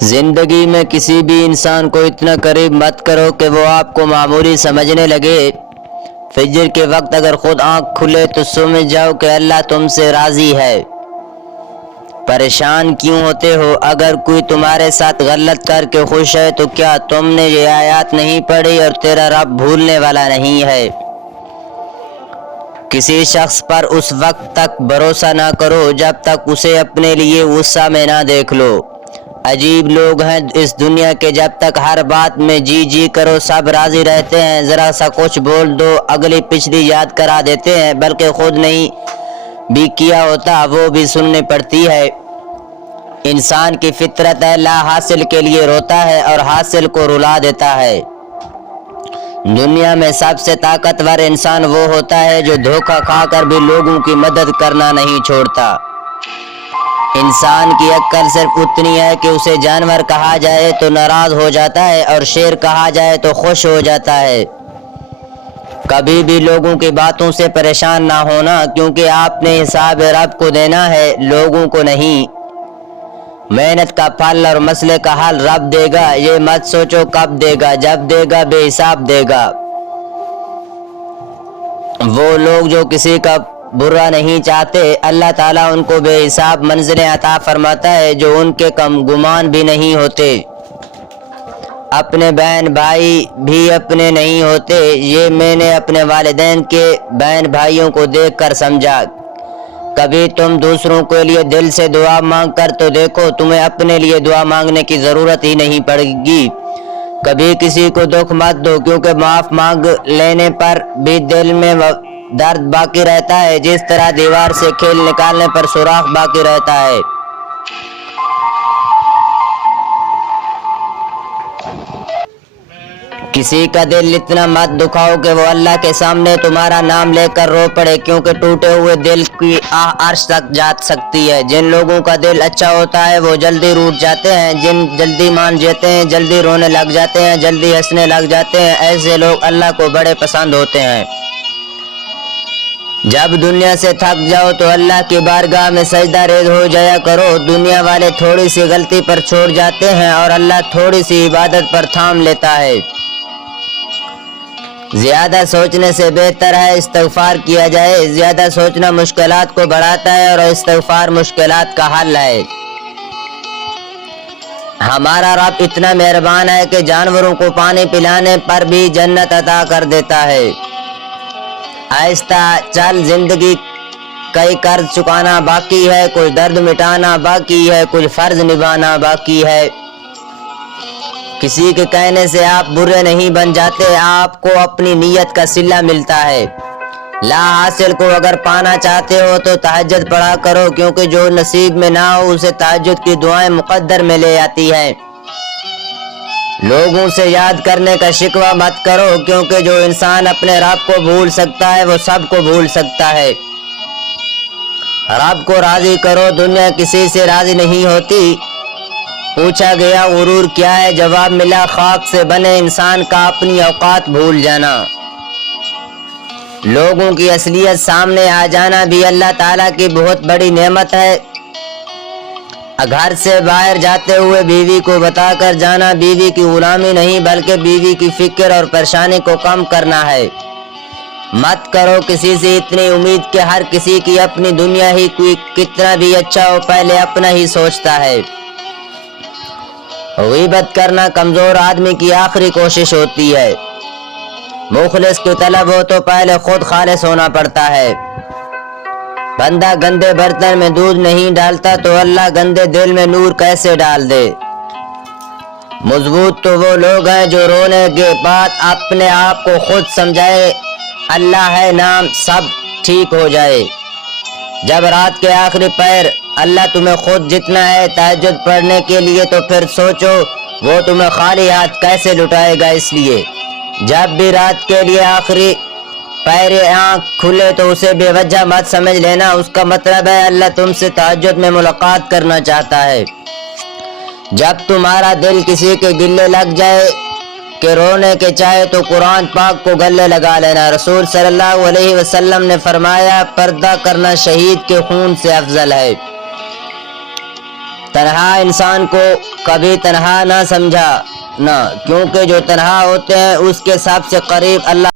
زندگی میں کسی بھی انسان کو اتنا قریب مت کرو کہ وہ آپ کو معمولی سمجھنے لگے۔ فجر کے وقت اگر خود آنکھ کھلے تو سمجھ جاؤ کہ اللہ تم سے راضی ہے۔ پریشان کیوں ہوتے ہو؟ اگر کوئی تمہارے ساتھ غلط کر کے خوش ہے تو کیا تم نے یہ آیات نہیں پڑھی اور تیرا رب بھولنے والا نہیں ہے؟ کسی شخص پر اس وقت تک بھروسہ نہ کرو جب تک اسے اپنے لیے غصہ میں نہ دیکھ لو۔ عجیب لوگ ہیں اس دنیا کے، جب تک ہر بات میں جی جی کرو سب راضی رہتے ہیں، ذرا سا کچھ بول دو اگلی پچھلی یاد کرا دیتے ہیں، بلکہ خود نہیں بھی کیا ہوتا وہ بھی سننی پڑتی ہے۔ انسان کی فطرت ہے، لا حاصل کے لیے روتا ہے اور حاصل کو رلا دیتا ہے۔ دنیا میں سب سے طاقتور انسان وہ ہوتا ہے جو دھوکہ کھا کر بھی لوگوں کی مدد کرنا نہیں چھوڑتا۔ انسان کی عقل صرف اتنی ہے کہ اسے جانور کہا جائے تو ناراض ہو جاتا ہے اور شیر کہا جائے تو خوش ہو جاتا ہے۔ کبھی بھی لوگوں کی باتوں سے پریشان نہ ہونا، کیونکہ آپ نے حساب رب کو دینا ہے، لوگوں کو نہیں۔ محنت کا پھل اور مسئلے کا حل رب دے گا، یہ مت سوچو کب دے گا، جب دے گا بے حساب دے گا۔ وہ لوگ جو کسی کا برا نہیں چاہتے، اللہ تعالیٰ ان کو بے حساب منزلیں عطا فرماتا ہے جو ان کے کم گمان بھی نہیں ہوتے۔ اپنے بہن بھائی بھی اپنے نہیں ہوتے، یہ میں نے اپنے والدین کے بہن بھائیوں کو دیکھ کر سمجھا۔ کبھی تم دوسروں کے لیے دل سے دعا مانگ کر تو دیکھو، تمہیں اپنے لیے دعا مانگنے کی ضرورت ہی نہیں پڑے گی۔ کبھی کسی کو دکھ مت دو، کیونکہ معاف مانگ لینے پر بھی دل میں درد باقی رہتا ہے، جس طرح دیوار سے کھیل نکالنے پر سوراخ باقی رہتا ہے۔ کسی کا دل اتنا مت دکھاؤ کہ وہ اللہ کے سامنے تمہارا نام لے کر رو پڑے، کیونکہ ٹوٹے ہوئے دل کی آہ عرش تک جا سکتی ہے۔ جن لوگوں کا دل اچھا ہوتا ہے وہ جلدی روٹھ جاتے ہیں، جن جلدی مان جاتے ہیں، جلدی رونے لگ جاتے ہیں، جلدی ہنسنے لگ جاتے ہیں، ایسے لوگ اللہ کو بڑے پسند ہوتے ہیں۔ جب دنیا سے تھک جاؤ تو اللہ کی بارگاہ میں سجدہ ریز ہو جایا کرو۔ دنیا والے تھوڑی سی غلطی پر چھوڑ جاتے ہیں اور اللہ تھوڑی سی عبادت پر تھام لیتا ہے۔ زیادہ سوچنے سے بہتر ہے استغفار کیا جائے۔ زیادہ سوچنا مشکلات کو بڑھاتا ہے اور استغفار مشکلات کا حل ہے۔ ہمارا رب اتنا مہربان ہے کہ جانوروں کو پانی پلانے پر بھی جنت عطا کر دیتا ہے۔ آہستہ چل، زندگی کئی قرض چکانا باقی ہے، کچھ درد مٹانا باقی ہے، کچھ فرض نبھانا باقی ہے۔ کسی کے کہنے سے آپ برے نہیں بن جاتے، آپ کو اپنی نیت کا صلہ ملتا ہے۔ لا حاصل کو اگر پانا چاہتے ہو تو تہجد پڑھا کرو، کیونکہ جو نصیب میں نہ ہو اسے تہجد کی دعائیں مقدر میں لے آتی ہیں۔ لوگوں سے یاد کرنے کا شکوہ مت کرو، کیونکہ جو انسان اپنے رب کو بھول سکتا ہے وہ سب کو بھول سکتا ہے۔ رب کو راضی کرو، دنیا کسی سے راضی نہیں ہوتی۔ پوچھا گیا غرور کیا ہے؟ جواب ملا خاک سے بنے انسان کا اپنی اوقات بھول جانا۔ لوگوں کی اصلیت سامنے آ جانا بھی اللہ تعالیٰ کی بہت بڑی نعمت ہے۔ گھر سے باہر جاتے ہوئے بیوی کو بتا کر جانا بیوی کی غلامی نہیں بلکہ بیوی کی فکر اور پریشانی کو کم کرنا ہے۔ مت کرو کسی سے اتنی امید کہ ہر کسی کی اپنی دنیا ہی کوئی کتنا بھی اچھا ہو پہلے اپنا ہی سوچتا ہے۔ غیبت کرنا کمزور آدمی کی آخری کوشش ہوتی ہے۔ مخلص کی طلب ہو تو پہلے خود خالص ہونا پڑتا ہے۔ بندہ گندے برتن میں دودھ نہیں ڈالتا تو اللہ گندے دل میں نور کیسے ڈال دے۔ مضبوط تو وہ لوگ ہیں جو رونے کے بعد اپنے آپ کو خود سمجھائے اللہ ہے نام سب ٹھیک ہو جائے۔ جب رات کے آخری پہر اللہ تمہیں خود جتنا ہے تہجد پڑھنے کے لیے تو پھر سوچو وہ تمہیں خالی ہاتھ کیسے لٹائے گا۔ اس لیے جب بھی رات کے لیے آخری پہر آنکھ کھلے تو اسے بے وجہ مت سمجھ لینا، اس کا مطلب ہے اللہ تم سے تہجد میں ملاقات کرنا چاہتا ہے۔ جب تمہارا دل کسی کے گلے لگ جائے کہ رونے کے چاہے تو قرآن پاک کو گلے لگا لینا۔ رسول صلی اللہ علیہ وسلم نے فرمایا پردہ کرنا شہید کے خون سے افضل ہے۔ تنہا انسان کو کبھی تنہا نہ سمجھا نہ، کیونکہ جو تنہا ہوتے ہیں اس کے سب سے قریب اللہ